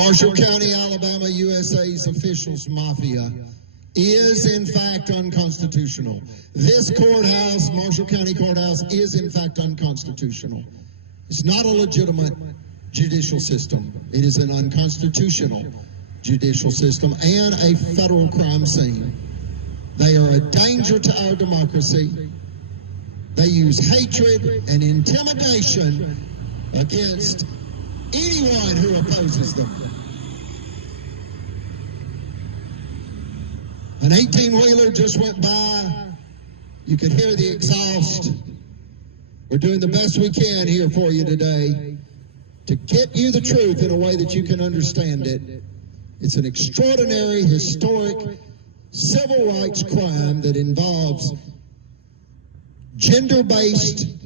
Marshall County, Alabama, USA's officials mafia is in fact unconstitutional. This courthouse, Marshall-County-Courthouse, is in fact unconstitutional. It's not a legitimate judicial system. It is an unconstitutional judicial system and a federal crime scene. They are a danger to our democracy. They use hatred and intimidation against anyone who opposes them. An 18-wheeler just went by. You could hear the exhaust. We're doing the best we can here for you today to get you the truth in a way that you can understand it. It's an extraordinary, historic, civil rights crime that involves gender-based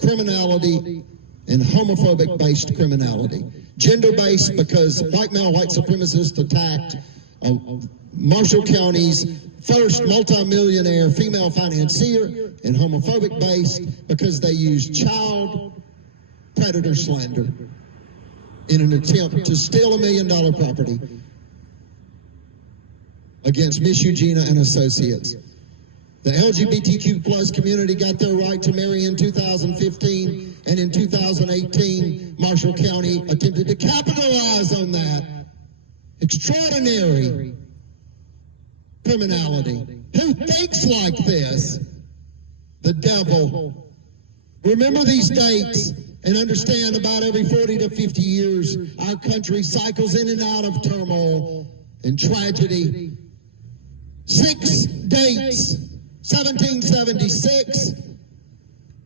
criminality and homophobic-based criminality. Gender-based because white male, white supremacists attacked Marshall County's first multimillionaire female financier, and homophobic-based because they used child predator slander in an attempt to steal $1 million property against Miss Eugenia and associates. The LGBTQ plus community got their right to marry in 2015, and in 2018, Marshall County attempted to capitalize on that. Extraordinary criminality. Who thinks like this? The devil. Remember these dates and understand about every 40 to 50 years, our country cycles in and out of turmoil and tragedy. 6 dates: 1776,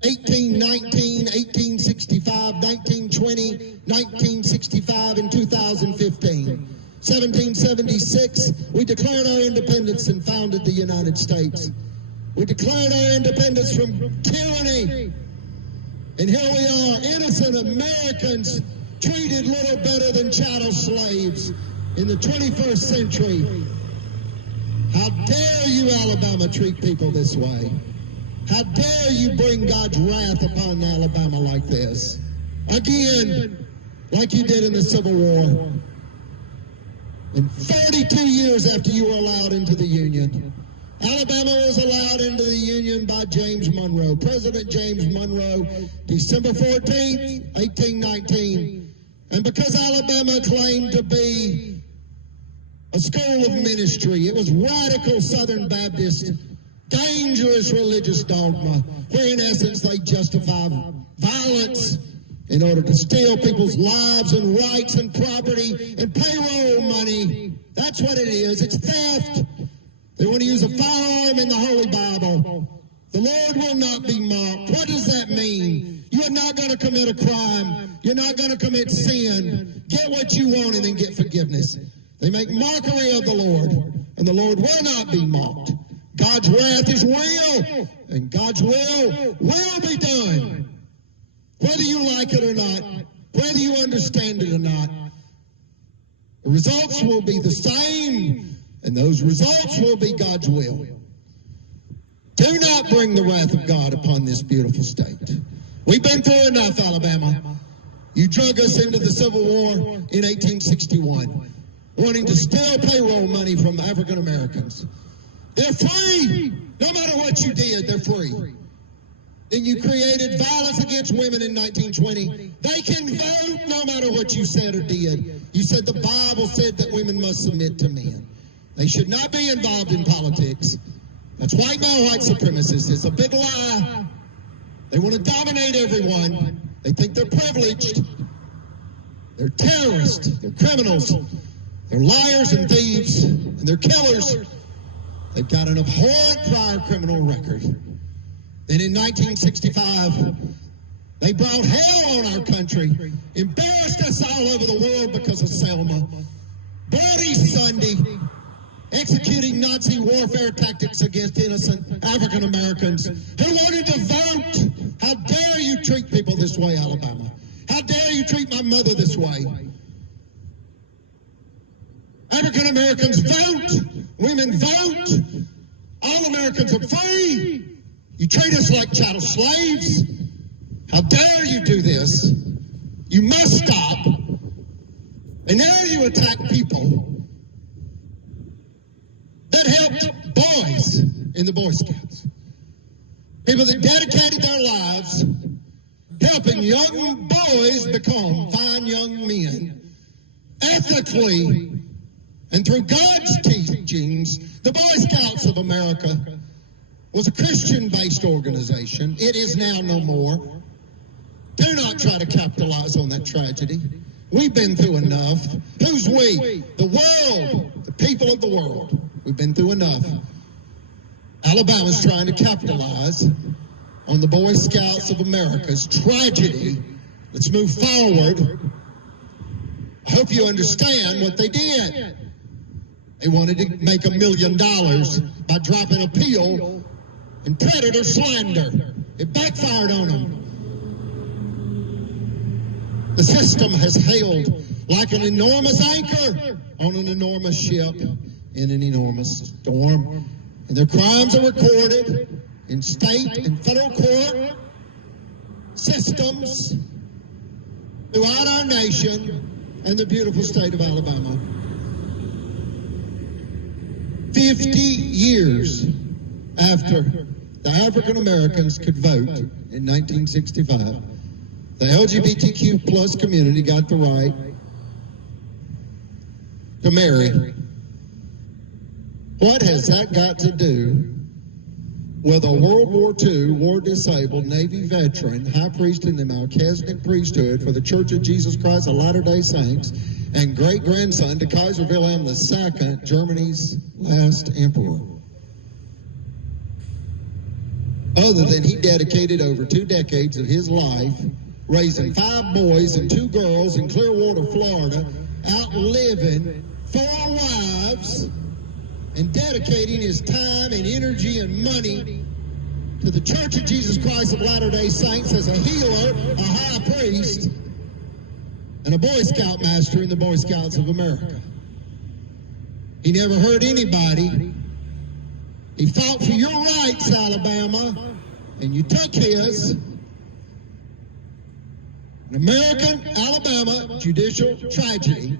1819, 1865, 1920, 1965, and 2015. 1776, we declared our independence and founded the United States. We declared our independence from tyranny. And here we are, innocent Americans, treated little better than chattel slaves in the 21st century. How dare you, Alabama, treat people this way? How dare you bring God's wrath upon Alabama like this? Again, like you did in the Civil War. And 32 years after you were allowed into the Union, Alabama was allowed into the Union by James Monroe, President James Monroe, December 14th, 1819. And because Alabama claimed to be a school of ministry, it was radical Southern Baptist, dangerous religious dogma, where in essence they justify violence in order to steal people's lives and rights and property and payroll money. That's what it is. It's theft. They want to use a firearm in the Holy Bible. The Lord will not be mocked. What does that mean? You are not going to commit a crime. You're not going to commit sin. Get what you want and then get forgiveness. They make mockery of the Lord, and the Lord will not be mocked. God's wrath is real, and God's will be done. Whether you like it or not, whether you understand it or not, the results will be the same, and those results will be God's will. Do not bring the wrath of God upon this beautiful state. We've been through enough, Alabama. You drug us into the Civil War in 1861, wanting to steal payroll money from African Americans. They're free. No matter what you did, they're free. Then you created violence against women in 1920. They can vote no matter what you said or did. You said the Bible said that women must submit to men. They should not be involved in politics. That's white male white supremacists. It's a big lie. They want to dominate everyone. They think they're privileged. They're terrorists. They're criminals. They're liars and thieves. And they're killers. They've got an abhorrent prior criminal record. Then in 1965, they brought hell on our country, embarrassed us all over the world because of Selma. Bloody Sunday, executing Nazi warfare tactics against innocent African Americans who wanted to vote. How dare you treat people this way, Alabama? How dare you treat my mother this way? African Americans vote. Women vote. All Americans are free. You treat us like chattel slaves. How dare you do this? You must stop. And now you attack people that helped boys in the Boy Scouts. People that dedicated their lives helping young boys become fine young men, ethically, and through God's teachings. The Boy Scouts of America was a Christian-based organization. It is now no more. Do not try to capitalize on that tragedy. We've been through enough. Who's we? The world, the people of the world. We've been through enough. Alabama's trying to capitalize on the Boy Scouts of America's tragedy. Let's move forward. I hope you understand what they did. They wanted to make $1 million by dropping a pill and predator slander. It backfired on them. The system has held like an enormous anchor on an enormous ship in an enormous storm. And their crimes are recorded in state and federal court systems throughout our nation and the beautiful state of Alabama. 50 years after the African Americans could vote in 1965, the LGBTQ plus community got the right to marry. What has that got to do with a World War II, war-disabled Navy veteran, high priest in the Melchizedek priesthood for the Church of Jesus Christ of Latter-day Saints, and great-grandson to Kaiser Wilhelm II, Germany's last emperor? Other than he dedicated over 2 decades of his life raising 5 boys and 2 girls in Clearwater, Florida, outliving 4 wives, and dedicating his time and energy and money to the Church of Jesus Christ of Latter-day Saints as a healer, a high priest, and a Boy Scout master in the Boy Scouts of America. He never hurt anybody. He fought for your rights, Alabama, and you took his. An American Alabama judicial tragedy.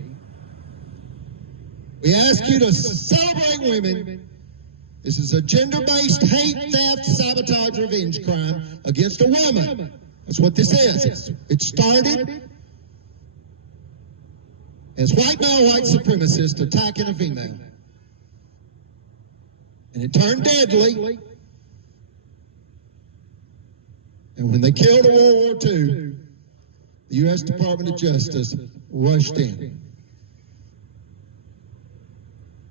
We ask you to celebrate women. This is a gender-based hate, theft, sabotage, revenge crime against a woman. That's what this is. It started as white male white supremacists attacking a female. And it turned deadly. And when they killed in World War II, the U.S. Department of Justice rushed in.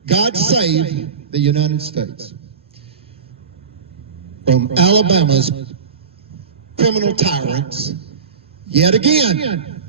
God save the United States from Alabama's criminal tyrants yet again.